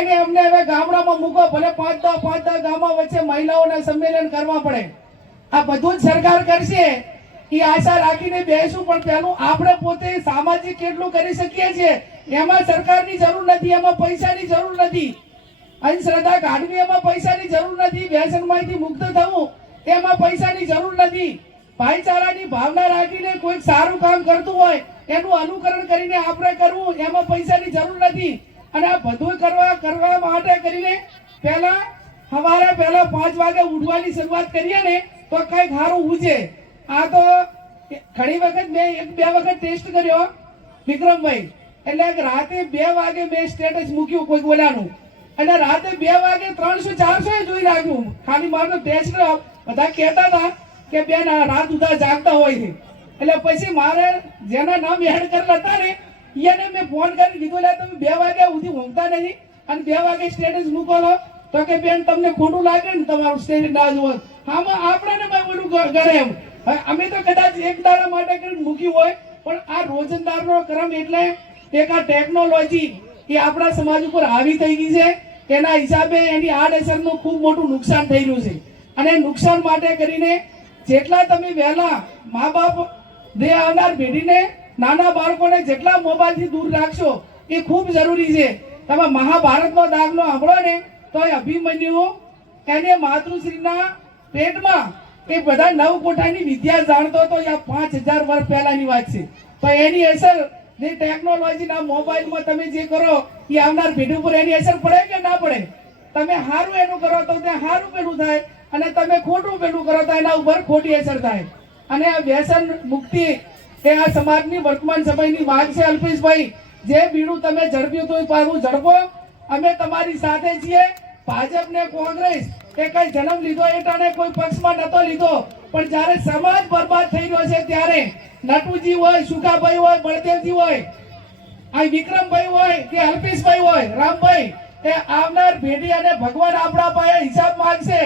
એને અમને હવે ગામડામાં મૂકો, ભલે પાંચ દા પાંચ દા ગામો વચ્ચે મહિલાઓના સંમેલન કરવા પડે. આ બધું જ સરકાર કરશે. એ આશા રાખીને બેસું, પણ પેલું આપણે પોતે સામાજિક કેટલું કરી શકીએ છીએ? એમાં સરકારની જરૂર નથી, એમાં પૈસાની જરૂર નથી. અંધશ્રદ્ધા કાઢવી એમાં પૈસાની જરૂર નથી. વ્યસનમાંથી મુક્ત થવું, એમાં પૈસાની જરૂર નથી. ભાઈચારાની ભાવના રાખીને કોઈક સારું કામ કરતું હોય, એનું અનુકરણ કરીને આપણે કરવું, એમાં પૈસાની જરૂર નથી. અને આ બધું કરવા કરવા માટે કરીને પહેલા સવારે પહેલા પાંચ વાગે ઉઠવાની શરૂઆત કરીએ ને તો કંઈક સારું ઉજે. આ તો ઘણી વખત મેં એક બે વખત ટેસ્ટ કર્યો, વિક્રમભાઈ. એટલે રાતે બે વાગે મેં સ્ટેટસ મૂક્યું કોઈ બોલાનું અને રાતે બે વાગે ત્રણસો, ચારસો જોઈ રાખ્યું ખાલી મારો ટેસ્ટ બધા કહેતા હતા કે બેન રાત ઉધા જાગતા હોય છે. એટલે પછી મારે જેના નામ એડ કરેલા હતા ને એને મેં ફોન કરી દીધો લે, તમે બે વાગ્યા સુધી ઊંઘતા નથી અને બે વાગે સ્ટેટસ મૂકો લો. તો કે, બેન, તમને ખોટું લાગે ને તમારું સ્ટેટસ ના જુઓ આમાં આપણે ને ભાઈ બધું કરે એમ. અમે તો કદાચ એક દાડા માટે કરીને મૂક્યું હોય, પણ આ રોજંદારનો ક્રમ એટલે એક આ ટેકનોલોજી એ આપણા સમાજ ઉપર હાવી થઈ ગઈ છે એના હિસાબે એની આડઅસરનું ખૂબ મોટું નુકસાન થઈ છે. અને નુકસાન માટે કરીને જેટલા તમે વહેલા મા બાપ દે આવનાર પેઢીને નાના બાળકોને જેટલા મોબાઈલથી દૂર રાખશો એ ખૂબ જરૂરી છે. તમે મહાભારતનો દાખલો સાંભળો ને, તો એ અભિમન્યુ એને માતૃશ્રીના પેટમાં એ બધા નવ કોઠાની વિદ્યા જાણતો હતો આ પાંચ હજાર વર્ષ પહેલાની વાત છે. તો એની અસર જે ટેકનોલોજીના મોબાઈલમાં તમે જે કરો, એ આવનાર પેઢી ઉપર એની અસર પડે કે ના પડે? તમે સારું એનું કરો તો ત્યાં સારું પેલું થાય અને તમે ખોટું પેલું કરો તો એના ઉપર ખોટી અસર થાય. અને આ વ્યસન મુક્તિ એ આ સમાજની વર્તમાન સમયની માંગ છે, અલ્પેશભાઈ. જે બીડું તમે ઝડપ્યું તો પાછું ઝડપો. અમે તમારી સાથે છીએ. ભાજપ ને કોંગ્રેસ એ કઈ જન્મ લીધો એટલે કોઈ પક્ષમાં નતો લીધો. પણ જ્યારે સમાજ બરબાદ થઈ રહ્યો છે, ત્યારે નટુજી હોય સુકાભાઈ હોય, બળદેવજી હોય, આ વિક્રમભાઈ હોય, કે અલ્પેશભાઈ હોય, રામભાઈ, એ આવનાર પેઢી અને ભગવાન આપણા પાસે હિસાબ માંગશે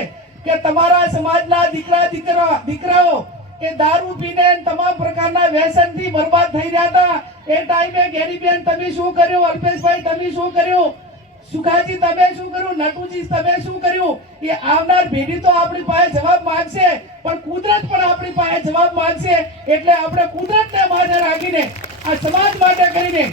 કે તમારા સમાજના દીકરા દીકરા, દીકરાઓ એ દારૂ પીને તમામ પ્રકારના વ્યસનથી બરબાદ થઈ રહ્યા હતા. એ ટાઈમે ગેરીબેન, તમે શું કર્યું? અલ્પેશભાઈ, તમે શું કર્યું? સુખાજી, તમે શું કર્યું? નટુજી, તમે શું કર્યું? એ આવનાર પેઢી તો આપણી પાસે જવાબ માંગશે, પણ કુદરત પણ આપણી પાસે જવાબ માંગશે. એટલે આપણે કુદરતને માથે રાખીને, આ સમાજ માટે કરીને,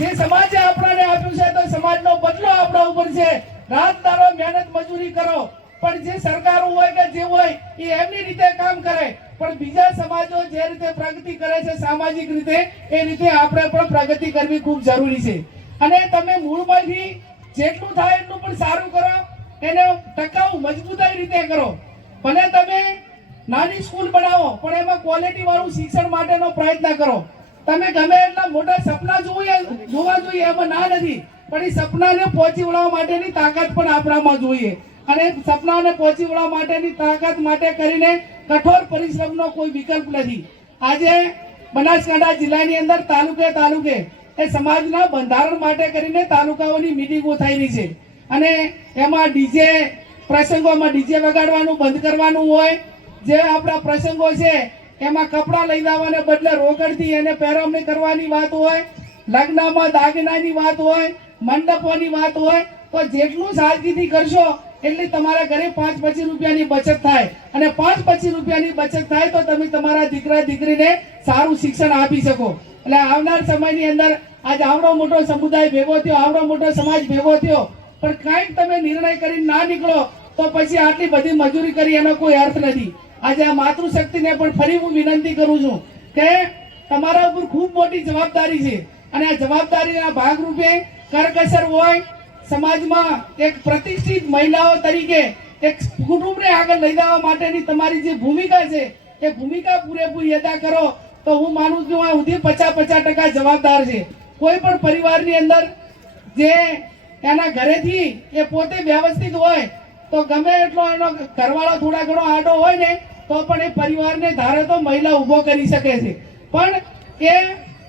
જે સમાજે આપણને આપ્યું છે, તો સમાજનો બદલો આપણા ઉપર છે. રાત દારો મહેનત મજૂરી કરો. પણ જે સરકારો હોય કે જે હોય, એ એમની રીતે કામ કરે. પણ બીજા સમાજો જે રીતે પ્રગતિ કરે છે, સામાજિક રીતે, એ રીતે આપણે પણ પ્રગતિ કરવી ખૂબ જરૂરી છે. અને તમે મૂળમાંથી જેટલું થાય એટલું પણ સારું કરો, એને ટકાઉ મજબૂતાઈ રીતે કરો. ભલે તમે નાની સ્કૂલ બનાવો, પણ એમાં ક્વોલિટી વાળું શિક્ષણ માટેનો પ્રયત્ન કરો. તમે ગમે એટલા મોટા સપના જોઈએ જોવા જોઈએ, એમાં ના નથી. પણ એ સપનાને પહોંચી વળવા માટેની તાકાત પણ આપણામાં જોઈએ. અને સપનાને પહોંચી વળવા માટેની તાકાત માટે કરીને કઠોર પરિશ્રમનો કોઈ વિકલ્પ નથી. આજે બનાસકાંઠા જિલ્લાની અંદર તાલુકે તાલુકે એ સમાજના બંધારણ માટે કરીને તાલુકાઓની મિટિંગો થયેલી છે. અને એમાં ડીજે પ્રસંગોમાં ડીજે વગાડવાનું, બંધ કરવાનું હોય, જે આપણા પ્રસંગો છે, એમાં કપડાં લઈ જવાને બદલે રોકડથી એને પહેરવણી કરવાની વાત હોય, લગ્નમાં દાગીનાની વાત હોય, મંડપોની વાત હોય, તો જેટલું સાદગીથી કરશો એટલી તમારા ઘરે પાંચ પચીસ રૂપિયાની બચત થાય. અને પાંચ પચીસ રૂપિયાની બચત થાય તો તમે તમારા દીકરા દીકરીને સારું શિક્ષણ આપી શકો. એટલે આવનાર સમયની અંદર આજ આવડો મોટો સમુદાય ભેગો થયો, આવડો મોટો સમાજ ભેગો થયો, પણ કાંઈક તમે નિર્ણય કરીને ના નીકળો, તો પછી આટલી બધી મજૂરી કરી એનો કોઈ અર્થ નથી. આજે આ માતૃશક્તિને પણ ફરી હું વિનંતી કરું છું કે તમારા ઉપર ખૂબ મોટી જવાબદારી છે. અને આ જવાબદારીના ભાગરૂપે કરકસર હોય સમાજમાં એક પ્રતિષ્ઠિત મહિલાઓ તરીકે એક કુટુંબને આગળ લઈ જવા માટેની તમારી જે ભૂમિકા છે, એ ભૂમિકા પૂરેપૂરી અદા કરો તો હું માનું છું આ સુધી પચાસ પચાસ ટકા જવાબદાર છે. કોઈ પણ પરિવારની અંદર જે એના ઘરેથી એ પોતે વ્યવસ્થિત હોય, તો ગમે એટલો એનો ઘરવાળો થોડા ઘણો આડો હોય ને, તો પણ એ પરિવારને ધારે તો મહિલા ઊભો કરી શકે છે. પણ એ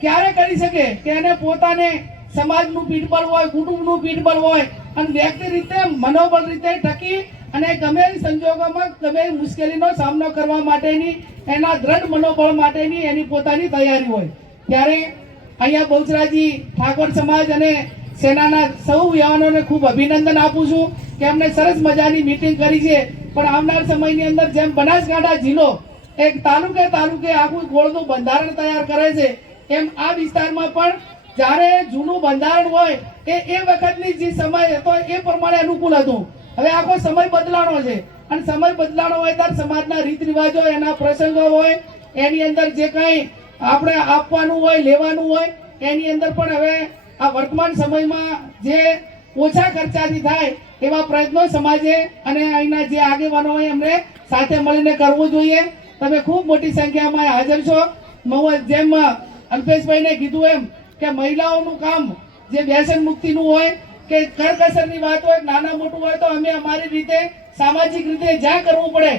ક્યારે કરી શકે? કે એને પોતાને સમાજનું પીઠબળ હોય, કુટુંબનું પીઠબળ હોય, અને વ્યક્તિ રીતે, મનોબળ રીતે ટકી અને ગમે સંજોગોમાં ગમે મુશ્કેલીનો સામનો કરવા માટેની, એના દ્રઢ મનોબળ માટેની એની પોતાની તૈયારી હોય. ત્યારે અહીંયા બહુચરાજી ઠાકોર સમાજ અને સેનાના સૌ યુવાનોને ખૂબ અભિનંદન આપું છું કે એમને સરસ મજાની મિટિંગ કરી છે. પણ આવનાર સમયની અંદર જેમ બનાસકાંઠા જિલ્લો એક તાલુકે તાલુકે આખું ગોળનું બંધારણ તૈયાર કરે છે, એમ આ વિસ્તારમાં પણ જ્યારે જૂનું બંધારણ હોય એ એ વખતની જે સમય હતો એ પ્રમાણે અનુકૂળ હતું. હવે આખો સમય બદલાણો છે. અને સમય બદલાણો હોય ત્યારે સમાજના રીત રિવાજો, એના પ્રસંગો હોય, એની અંદર જે કંઈ આપણે આપવાનું હોય, લેવાનું હોય, એની અંદર પણ હવે આ વર્તમાન સમયમાં જે ઓછા ખર્ચાથી થાય એવા પ્રયત્નો સમાજે અને અહીંના જે આગેવાનો હોય એમને સાથે મળીને કરવું જોઈએ. તમે ખૂબ મોટી સંખ્યામાં હાજર છો. જેમ અલ્પેશભાઈને કીધું એમ કે મહિલાઓનું કામ જે વ્યસન મુક્તિનું હોય, કે કરકસરની વાત હોય, નાના મોટું હોય, તો અમે અમારી રીતે સામાજિક રીતે જ્યાં કરવું પડે